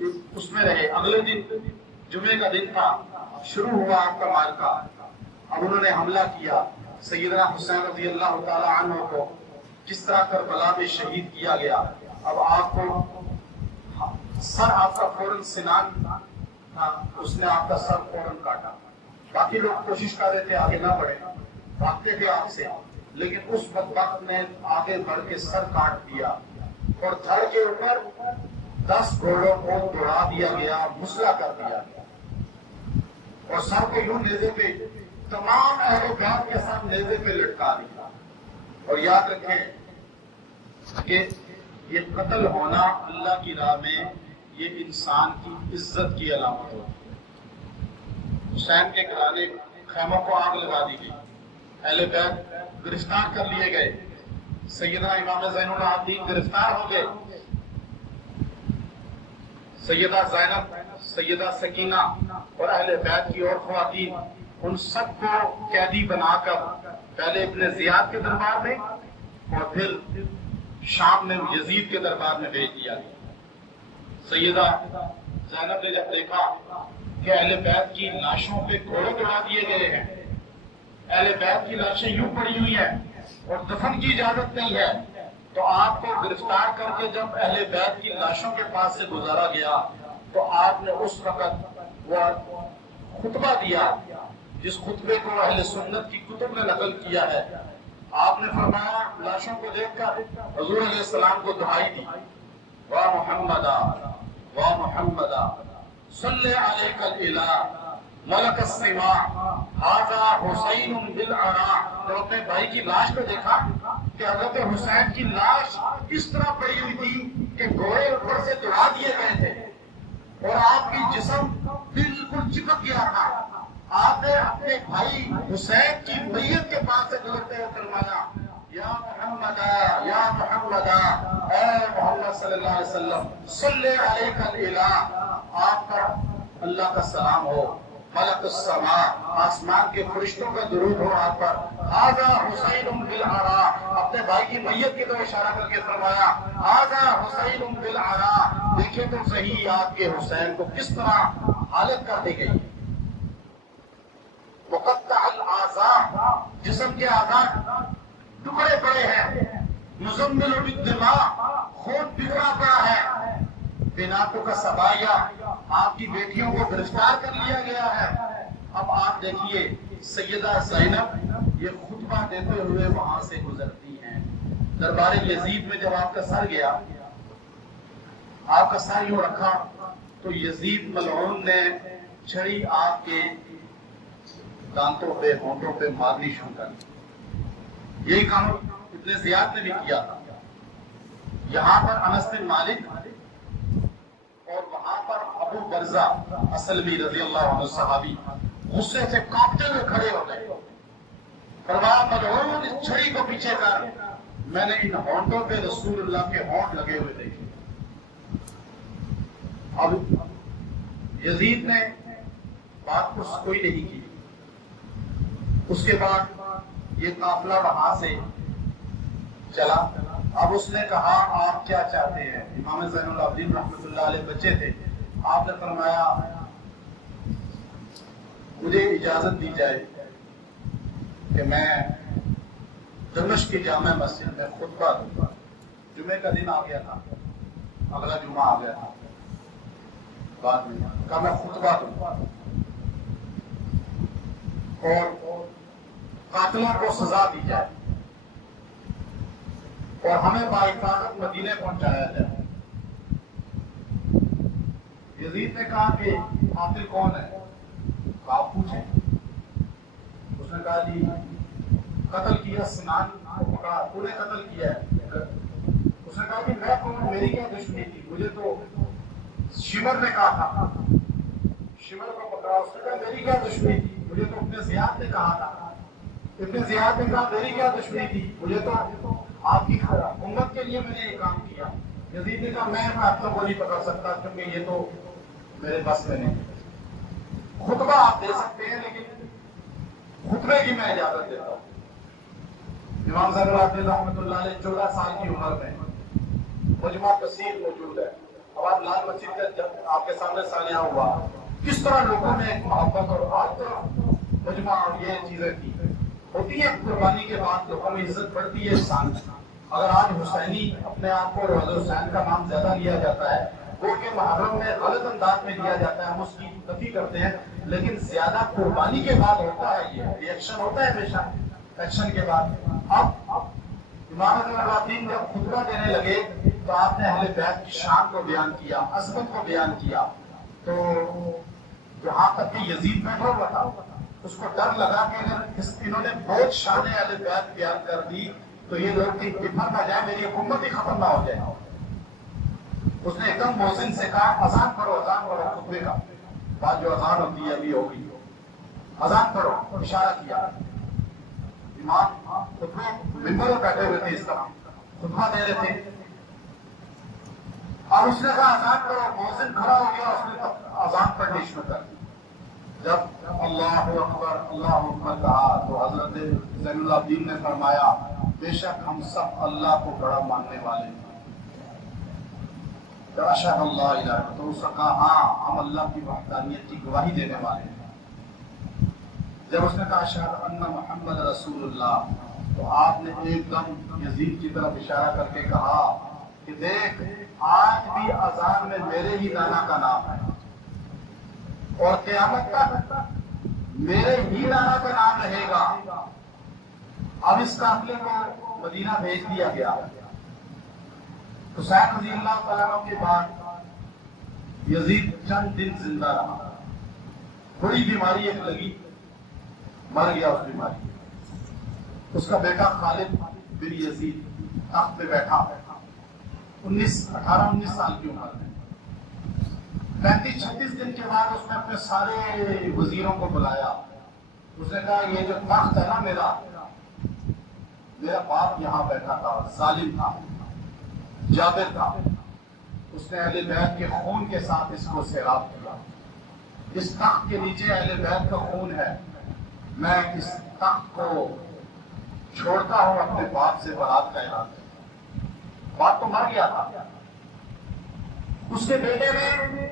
اس میں رہے. اگلے دن جمعے کا دن تھا، شروع ہوا آپ کا معرکہ. اب انہوں نے حملہ کیا. سیدنا حسین رضی اللہ تعالی عنہ کو کس طرح کربلا میں شہید کیا گیا. اب آپ کو سر آپ کا فوراً سنان تھا، اس نے آپ کا سر فوراً کاٹا. باقی لوگ کوشش کر رہے تھے آگے نہ بڑھے، بھاگتے تھے آپ سے، لیکن اس بدبخت نے آگے بڑھ کے سر کاٹ دیا اور دھڑ کے اوپر 10 گھوڑوں کو دوڑا دیا گیا، مسلح کر دیا گیا اور سر کو یوں نیزے پہ، تمام اہل بیت کے ساتھ نیزے پہ لٹکا دیا. اور یاد رکھیں کہ یہ قتل ہونا اللہ کی راہ میں یہ انسان کی عزت کی علامت ہوتی ہے. حسین کے گھرانے خیموں کو آگ لگا دی گئی، اہل بیت گرفتار کر لیے گئے. سیدنا امام زین العابدین گرفتار ہو گئے. سیدہ زینب، سیدہ سکینہ اور اہل بیت کی اور خواتین، ان سب کو قیدی بنا کر پہلے ابن زیاد کے دربار میں اور پھر شام میں یزید کے دربار میں بھیج دیا گیا. سیدہ زینب نے جب دیکھا کہ اہل بیت کی لاشوں پہ گھوڑے دوڑا دیے گئے ہیں، اہل بیت کی لاشیں یوں پڑی ہوئی ہیں اور دفن کی اجازت نہیں ہے، تو آپ کو گرفتار کر کے جب اہل بیت کی لاشوں کے پاس سے گزارا گیا تو آپ نے اس وقت وہ خطبہ دیا جس خطبے کو اہل سنت کی کتب نے نقل کیا ہے. آپ نے فرمایا، لاشوں کو دیکھ کر حضور علیہ السلام کو دعائی دی، وا محمدا وا محمدا صلی علیک الالہ ملک السماء ھذا حسین بالعراء. تو اپنے بھائی کی لاش کو دیکھا کہ حضرت حسین کی لاش اس طرح پڑی ہوئی تھی کہ گھوڑے اوپر سے دوڑا دیے گئے تھے اور آپ کی جسم بالکل چپک گیا تھا. آپ نے اپنے بھائی حسین کی میت کے پاس سے گزرتے ہوئے فرمایا، یا محمد یا محمد، اے محمد صلی اللہ علیہ وسلم، صلی علیک الالہ، آپ پر اللہ کا سلام ہو، ملک السماء، آسمان کے فرشتوں کا درود ہو آپ پر. ھذا حسین بالعراء، اپنے بھائی کی میت کی طرف اشارہ کر کے فرمایا، ھذا حسین بالعراء، دیکھیں تو صحیح آپ کے حسین کو کس طرح حالت کر دی گئی. مقطع الاعضاء، جسم کے اعضاء ٹکڑے پڑے ہیں، مزمل بالدماء، خون بکھرا پڑا ہے. بناتوں کا سبایا، آپ کی بیٹیوں کو گرفتار کر لیا گیا ہے. اب آپ دیکھیے سیدہ زینب یہ خطبہ دیتے ہوئے وہاں سے گزرتی ہیں. دربار یزید میں جب آپ کا سر گیا، آپ کا سر یوں رکھا تو یزید ملعون نے چھڑی آپ کے دانتوں پہ، ہونٹوں پہ مارنی شروع کر دی. یہی کام ابن زیاد نے بھی کیا تھا. یہاں پر انس بن مالک اور وہاں پر ابو برزہ اسلمی رضی اللہ عنہ صحابی غصے سے کانپتے ہوئے کھڑے ہو گئے. فرمایا، ملعون اس چھڑی کو پیچھے کر، میں نے ان ہونٹوں پہ رسول اللہ کے ہونٹ لگے ہوئے دیکھے. اب یزید نے بات کو کوئی نہیں کی. اس کے بعد یہ قافلہ وہاں سے چلا. اب اس نے کہا، آپ کیا چاہتے ہیں؟ امام زین العابدین رحمۃ اللہ علیہ بچے تھے. آپ نے فرمایا، مجھے اجازت دی جائے کہ میں دمشق کی جامع مسجد میں خطبہ دوں. جمعے کا دن آ گیا تھا، اگلا جمعہ آ گیا تھا. بعد میں کہا میں خطبہ دوں اور قاتلوں کو سزا دی جائے اور ہمیں باحفاظت مدینے پہنچایا جائے. یزید نے کہا کہ قاتل کون ہے؟ آپ پوچھیں. اس نے کہا، جی قتل کیا سنان کو پکڑا، پورے قتل کیا ہے. اس نے کہا کہ میں کون، میری کیا دشمنی تھی؟ مجھے تو شمر نے کہا تھا، شمر کو پکڑا. اس نے کہا میری کیا دشمنی تھی؟ مجھے تو ابن زیاد نے کہا تھا. ابن زیاد نے کہا میری کیا دشمنی تھی؟ مجھے تو آپ کی امت کے لیے میں نے یہ کام کیا. یزید نے کہا میں آپ کو نہیں پکڑ سکتا کیونکہ یہ تو میرے بس میں نہیں. خطبہ آپ دے سکتے ہیں لیکن خطبے کی میں اجازت دیتا ہوں. امام زین العابدین رحمۃ اللہ علیہ 14 سال کی عمر میں مجمع کثیر موجود ہے. اب آپ لال مسجد کا جب آپ کے سامنے سانحہ ہوا، کس طرح لوگوں نے ایک محبت اور آج مجمع اور یہ چیزیں کی ہوتی ہیں. قربانی کے بعد لوگوں میں عزت بڑھتی ہے انسان. اگر آج حسینی اپنے آپ کو حضرت حسین کا نام زیادہ لیا جاتا ہے، وہ کہ محرم میں غلط انداز میں لیا جاتا ہے، ہم اس کی نفی کرتے ہیں، لیکن زیادہ قربانی کے بعد ہوتا ہے. یہ ریئیکشن ہوتا ہے ہمیشہ ایکشن کے بعد. اب امام الدین جب خطبہ دینے لگے تو آپ نے اہل بیت کی شان کو بیان کیا، عظمت کو بیان کیا. تو یہاں تک کہ یزید بیٹھا ہوا تھا، اس کو ڈر لگا کہ اگر انہوں نے بہت شان اہل بیت بیان کر دی تو یہ لوگ کہ بھر نہ جائے، میری حکومت ہی ختم نہ ہو جائے. اس نے ایک دم مؤذن سے کہا اذان پڑھو خطبے کا. بعد جو اذان ہوتی ہے ابھی ہوگی، اذان پڑھو، اشارہ کیا. امام خطبے ممبر پر بیٹھے ہوئے تھے، اس طرح خطبہ دے رہے تھے، اور اس نے کہا اذان پڑھو. مؤذن کھڑا ہو گیا، اس نے اذان پڑھنی شروع کر دی. جب اللہ اکبر کہا تو حضرت زین العابدین نے فرمایا بے شک ہم سب اللہ کو بڑا ماننے والے ہیں. اشہد اللہ الہ، تو اس نے کہا ہاں ہم اللہ کی وحدانیت کی گواہی دینے والے ہیں. جب اس نے کہا اشہد ان محمد رسول اللہ، تو آپ نے ایک دم یزید کی طرف اشارہ کر کے کہا کہ دیکھ آج بھی اذان میں میرے ہی نانا کا نام ہے اور قیامت تک میرے ہی نانا کا نام رہے گا. اب اس قافلے کو مدینہ بھیج دیا گیا. حسین رضی اللہ تعالیٰ عنہ کے بعد یزید چند دن زندہ رہا. بڑی بیماری ایک لگی، مر گیا اس بیماری. اس کا بیٹا خالد بن یزید تخت پہ بیٹھا، 18-19 سال کی عمر میں. 35-36 دن کے بعد اس نے اپنے سارے وزیروں کو بلایا. اس نے کہا یہ جو تخت ہے نا میرا باپ یہاں بیٹھا تھا، ظالم تھا، جابر تھا. اس نے اہل بیت کے خون کے ساتھ اس کو سیراب کیا. اس تخت کے نیچے اہل بیت کا خون ہے. میں اس تخت کو چھوڑتا ہوں اپنے باپ سے برات کا اعلان. باپ تو مر گیا تھا. اس کے بیٹے نے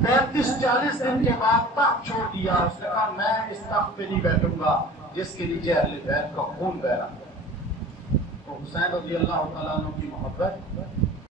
35-40 دن کے بعد تخت چھوڑ دیا. اس نے کہا میں اس تخت پہ نہیں بیٹھوں گا جس کے نیچے اہل بیت کا خون بہ رہا ہے. تو حسین رضی اللہ تعالیٰ عنہ کی محبت